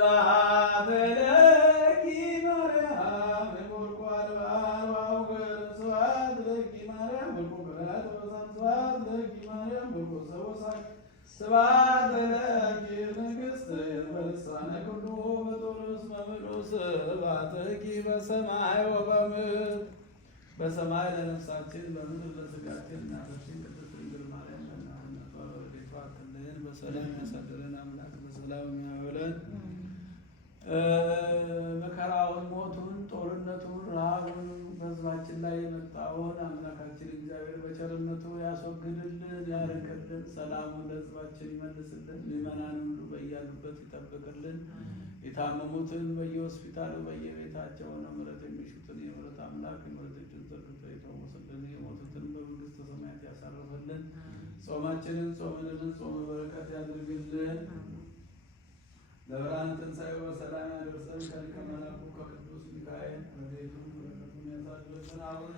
ስብሐት ለኪ ማርያም ወልቋል ባልዋውገር ስብሐት ለኪ ማርያም ወልቆበላት ወበሳም ስብሐት ለኪ ማርያም ወልቆሰወሳይ ስብሐት ለኪ ንግሥት በልሳነ ኩሉ በጦርስ መምሎ ስብሐት ለኪ በሰማይ ወበምድር በሰማይ ለነፍሳችን በምድር ለሥጋችን እናታችን ቅድስት ድንግል ማርያም ለእናትነቷ በረድኤቷ አትለየን። በሰላም ያሳድረን አምላክ በሰላም ያውለን። መከራውን፣ ሞቱን፣ ጦርነቱን፣ ረሃቡን በሕዝባችን ላይ የመጣውን አምላካችን እግዚአብሔር በቸርነቱ ያስወግድልን፣ ያርቅልን። ሰላሙን ለሕዝባችን ይመልስልን። ምዕመናን ሁሉ በያሉበት ይጠብቅልን። የታመሙትን በየሆስፒታሉ በየቤታቸው ነው ምሕረት የሚሹትን የምሕረት አምላክ የምሕረት እጁን ዘርግቶ ይፈውስልን። የሞቱትን በመንግሥተ ሰማያት ያሳርፍልን። ጾማችንን ጾምልን ጾመ በረከት ያድርግልን። ለብርሃነ ትንሣኤው በሰላም ያደርሰን። ከሊቀ መላኩ ከቅዱስ ሚካኤል ረድኤቱን በረከቱን ያሳድርብን። አቡነ